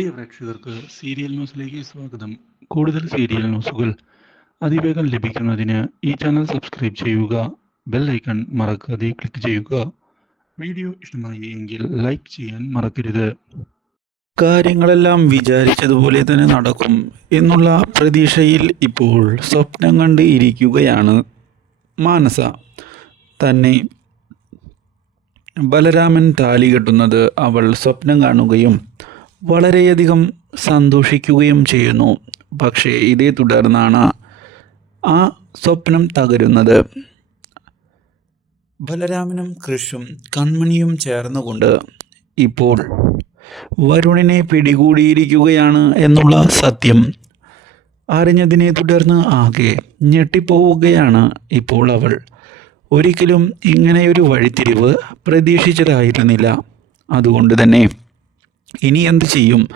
പ്രിയ പ്രേക്ഷകർക്ക് സീരിയൽ ന്യൂസിലേക്ക് സ്വാഗതം. കൂടുതൽ സീരിയൽ ന്യൂസുകൾ അതിവേഗം ലഭിക്കുന്നതിന് ഈ ചാനൽ സബ്സ്ക്രൈബ് ചെയ്യുക ബെൽ ഐക്കൺ മറക്കാതെ ക്ലിക്ക് ചെയ്യുക. വീഡിയോ ഇഷ്ടമായി എങ്കിൽ ലൈക്ക് ചെയ്യാൻ മറക്കരുത്. കാര്യങ്ങളെല്ലാം വിചാരിച്ചതുപോലെ തന്നെ നടക്കും എന്നുള്ള പ്രതീക്ഷയിൽ ഇപ്പോൾ സ്വപ്നം കണ്ട് ഇരിക്കുകയാണ് മാനസ. തന്നെ ബലരാമൻ താലി കെട്ടുന്നത് അവൾ സ്വപ്നം കാണുകയും വളരെയധികം സന്തോഷിക്കുകയും ചെയ്യുന്നു. പക്ഷേ ഇതേ തുടർന്നാണ് ആ സ്വപ്നം തകരുന്നത്. ബലരാമനും കൃഷും കൺമണിയും ചേർന്നുകൊണ്ട് ഇപ്പോൾ വരുണിനെ പിടികൂടിയിരിക്കുകയാണ് എന്നുള്ള സത്യം അറിഞ്ഞതിനെ തുടർന്ന് ആകെ ഞെട്ടിപ്പോവുകയാണ് ഇപ്പോൾ അവൾ. ഒരിക്കലും ഇങ്ങനെയൊരു വഴിത്തിരിവ് പ്രതീക്ഷിച്ചതായിരുന്നില്ല. അതുകൊണ്ട് തന്നെ ഇനി എന്ത് ചെയ്യും?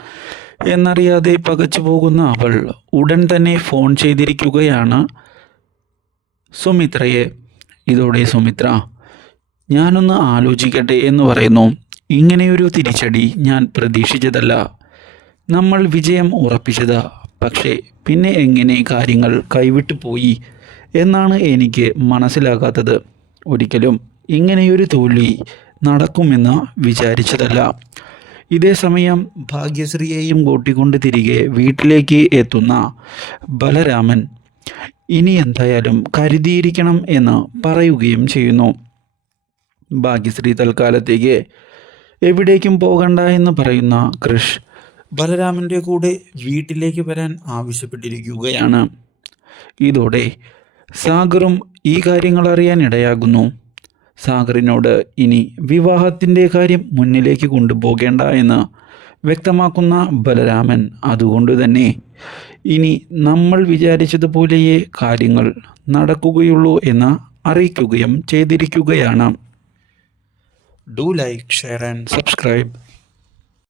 എന്നറിയാതെ പകച്ചു പോകുന്ന അവൾ ഉടൻ തന്നെ ഫോൺ ചെയ്തിരിക്കുകയാണ്. സുമിത്രയെ ഇതോടെ സുമിത്ര ഞാനൊന്ന് ആലോചിക്കട്ടെ എന്ന് പറയുന്നു. ഇങ്ങനെയൊരു തിരിച്ചടി ഞാൻ പ്രതീക്ഷിച്ചതല്ല. നമ്മൾ വിജയം ഉറപ്പിച്ചതാ. പക്ഷേ പിന്നെ എങ്ങനെ കാര്യങ്ങൾ കൈവിട്ടു പോയി എന്നാണ് എനിക്ക് മനസ്സിലാകാത്തത്. ഒരിക്കലും ഇങ്ങനെയൊരു തോൽവി നടക്കുമെന്ന് വിചാരിച്ചതല്ല. ഇതേ സമയം ഭാഗ്യശ്രീയെയും കൂട്ടിക്കൊണ്ട് തിരികെ വീട്ടിലേക്ക് എത്തുന്ന ബലരാമൻ ഇനി എന്തായാലും കരുതിയിരിക്കണം എന്ന് പറയുകയും ചെയ്യുന്നു. ഭാഗ്യശ്രീ തൽക്കാലത്തേക്ക് എവിടേക്കും പോകണ്ട എന്ന് പറയുന്ന കൃഷ് ബലരാമന്റെ കൂടെ വീട്ടിലേക്ക് വരാൻ ആവശ്യപ്പെട്ടിരിക്കുകയാണ്. ഇതോടെ സാഗറും ഈ കാര്യങ്ങൾ അറിയാൻ ഇടയാകുന്നു സാഗറിനോട് ഇനി വിവാഹത്തിന്റെ കാര്യം മുന്നിലേക്ക് കൊണ്ടുപോകേണ്ട എന്ന് വ്യക്തമാക്കുന്ന ബലരാമൻ അതുകൊണ്ട് തന്നെ ഇനി നമ്മൾ വിചാരിച്ചതുപോലെയേ കാര്യങ്ങൾ നടക്കുകയുള്ളൂ എന്ന് അറിയിക്കുകയും ചെയ്തിരിക്കുകയാണ്. Do like share and subscribe